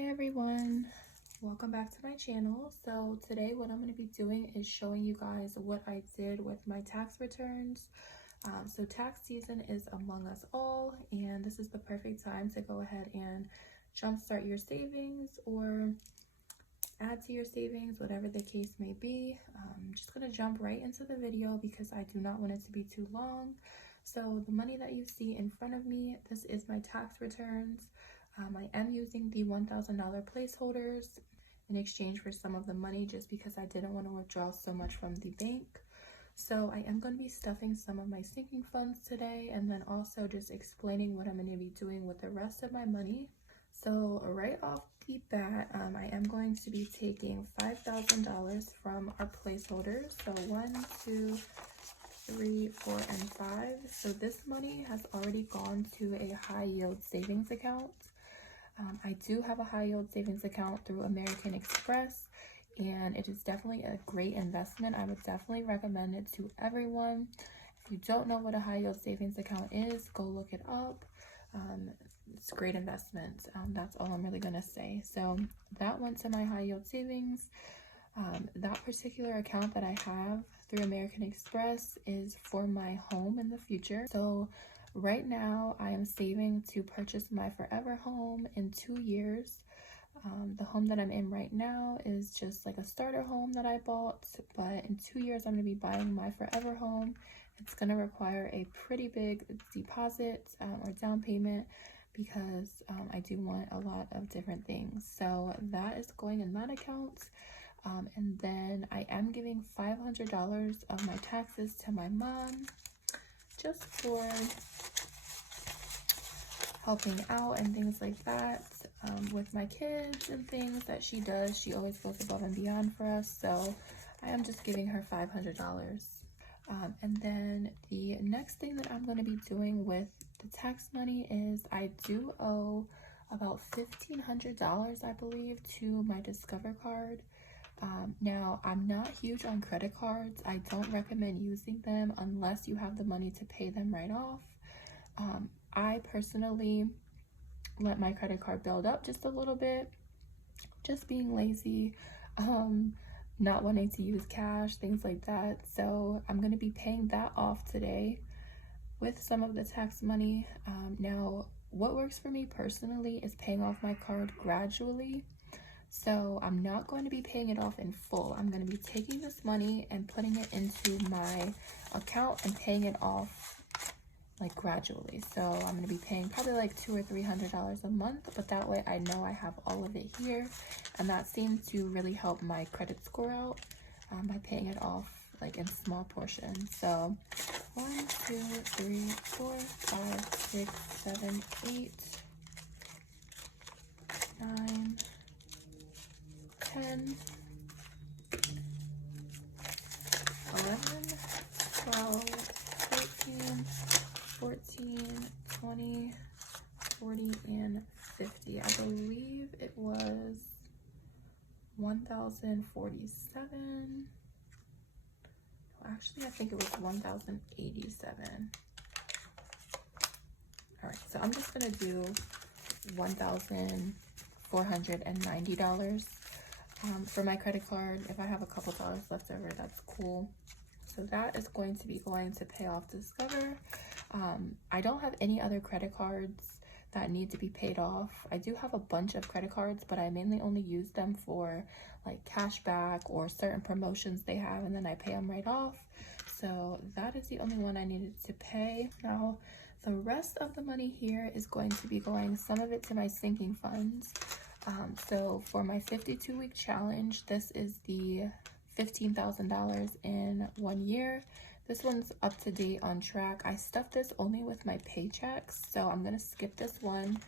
Hey everyone, welcome back to my channel. So today what I'm going to be doing is showing you guys what I did with my tax returns. So tax season is among us all, and this is the perfect time to go ahead and jumpstart your savings or add to your savings, whatever the case may be. I'm just going to jump right into the video because I do not want it to be too long. So the money that you see in front of me, this is my tax returns. I am using the $1,000 placeholders in exchange for some of the money just because I didn't want to withdraw so much from the bank. So I am going to be stuffing some of my sinking funds today, and then also just explaining what I'm going to be doing with the rest of my money. So right off the bat, I am going to be taking $5,000 from our placeholders. So 1, 2, 3, 4, and 5. So this money has already gone to a high yield savings account. I do have a high yield savings account through American Express, and it is definitely a great investment. I would definitely recommend it to everyone. If you don't know what a high yield savings account is, go look it up. It's a great investment. That's all I'm really gonna say. So that went to my high yield savings. That particular account that I have through American Express is for my home in the future. So right now I am saving to purchase my forever home in 2 years. The home that I'm in right now is just like a starter home that I bought, but in 2 years I'm going to be buying my forever home. It's going to require a pretty big deposit or down payment because I do want a lot of different things. So that is going in that account. And then I am giving $500 of my taxes to my mom just for helping out and things like that with my kids and things that she does. She always goes above and beyond for us, so I am just giving her $500. And then the next thing that I'm going to be doing with the tax money is I do owe about $1,500, I believe, to my Discover card. Now, I'm not huge on credit cards. I don't recommend using them unless you have the money to pay them right off. I personally let my credit card build up just a little bit, just being lazy, not wanting to use cash, things like that. So I'm going to be paying that off today with some of the tax money. Now, what works for me personally is paying off my card gradually. So I'm not going to be paying it off in full. I'm going to be taking this money and putting it into my account and paying it off like gradually. So I'm going to be paying probably like $200 or $300 a month, but that way I know I have all of it here, and that seems to really help my credit score out by paying it off like in small portions. So 1, 2, 3, 4, 5, 6, 7, 8, 9, 10, 11, 12, 13, 14, 20, 40, and 50. I believe it was 1,047. Actually, I think it was 1,087. All right, so I'm just gonna do $1,490 for my credit card. If I have a couple dollars left over, that's cool. So that is going to be going to pay off Discover. I don't have any other credit cards that need to be paid off. I do have a bunch of credit cards, but I mainly only use them for like cash back or certain promotions they have, and then I pay them right off. So that is the only one I needed to pay. Now, the rest of the money here is going to be going, some of it to my sinking funds. So for my 52-week challenge, this is the $15,000 in 1 year. This one's up to date, on track. I stuffed this only with my paychecks, so I'm gonna skip this one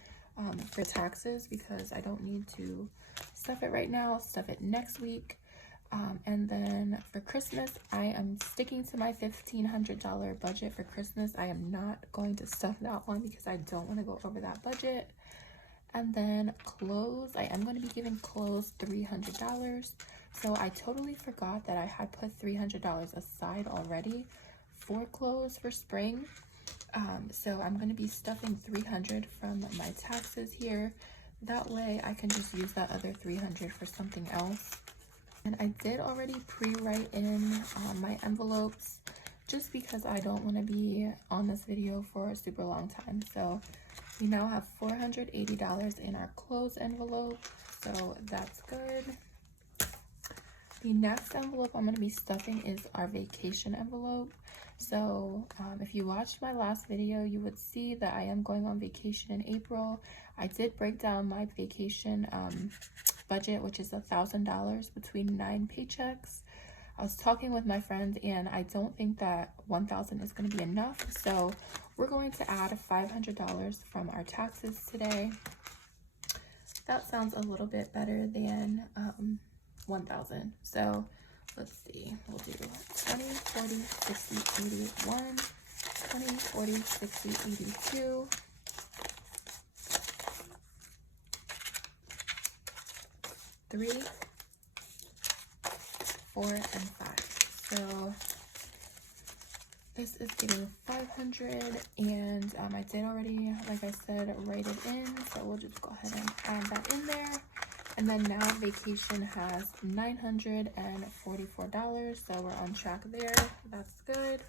for taxes because I don't need to stuff it right now. I'll stuff it next week. And then for Christmas, I am sticking to my $1,500 budget for Christmas. I am not going to stuff that one because I don't want to go over that budget. And then clothes, I am going to be giving clothes $300. So I totally forgot that I had put $300 aside already for clothes for spring. So I'm going to be stuffing $300 from my taxes here. that way I can just use that other $300 for something else. And I did already pre-write in my envelopes just because I don't want to be on this video for a super long time. So we now have $480 in our closed envelope, so that's good. The next envelope I'm going to be stuffing is our vacation envelope. So if you watched my last video, you would see that I am going on vacation in April. I did break down my vacation budget, which is $1,000 between 9 paychecks. I was talking with my friends and I don't think that $1,000 is going to be enough. So we're going to add $500 from our taxes today. That sounds a little bit better than 1,000. So let's see, we'll do 20, 40, 60, 81, 20, 40, 60, 82, 3, 4, and 5. So this is getting 500, and I did already, like I said, write it in, so we'll just go ahead and add that in there. And then now vacation has $944, so we're on track there. That's good.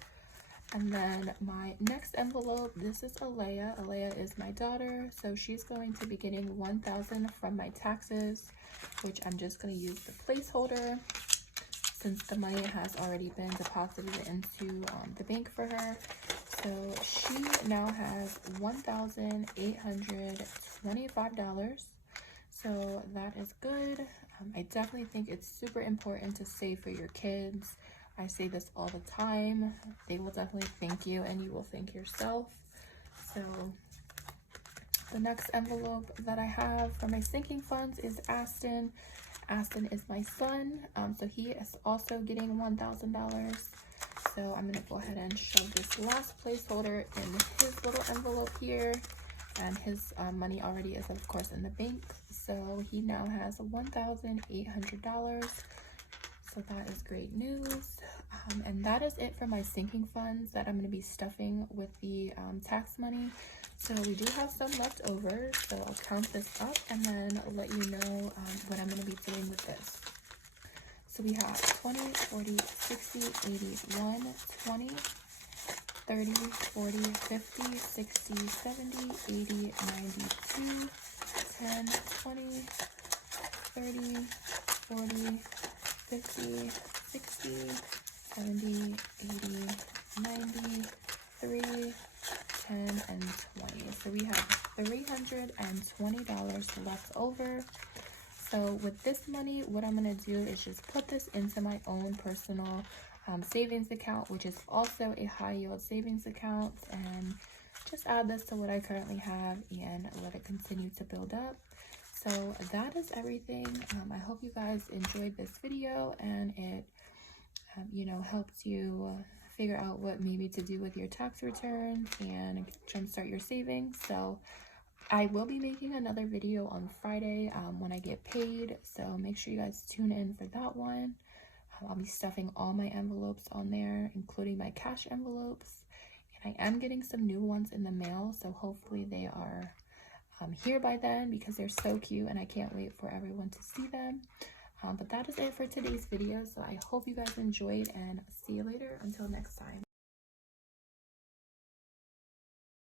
And then my next envelope, this is Alea. Alea is my daughter, so she's going to be getting $1,000 from my taxes, which I'm just going to use the placeholder since the money has already been deposited into the bank for her. So she now has $1,825. So that is good. I definitely think it's super important to save for your kids. I say this all the time. They will definitely thank you and you will thank yourself. So the next envelope that I have for my sinking funds is Aston. Aston is my son. So he is also getting $1,000. So I'm going to go ahead and shove this last placeholder in his little envelope here. And his money already is, of course, in the bank. So he now has $1,800. So that is great news. And that is it for my sinking funds that I'm going to be stuffing with the tax money. So we do have some left over. So I'll count this up and then let you know what I'm going to be doing with this. So we have 20, 40, 60, 81, 20, 30, 40, 50, 60, 70, 80, 92, 10, 20, 30, 40, 50, 60, 70, 80, 90, 3, 10, and 20. So we have $320 left over. So with this money, what I'm going to do is just put this into my own personal savings account, which is also a high yield savings account, and just add this to what I currently have and let it continue to build up. So that is everything. I hope you guys enjoyed this video and it you know, helped you figure out what maybe to do with your tax return and jumpstart your savings. So I will be making another video on Friday when I get paid, so make sure you guys tune in for that one. I'll be stuffing all my envelopes on there, including my cash envelopes. And I am getting some new ones in the mail, so hopefully they are here by then because they're so cute and I can't wait for everyone to see them. But that is it for today's video, so I hope you guys enjoyed and see you later. Until next time.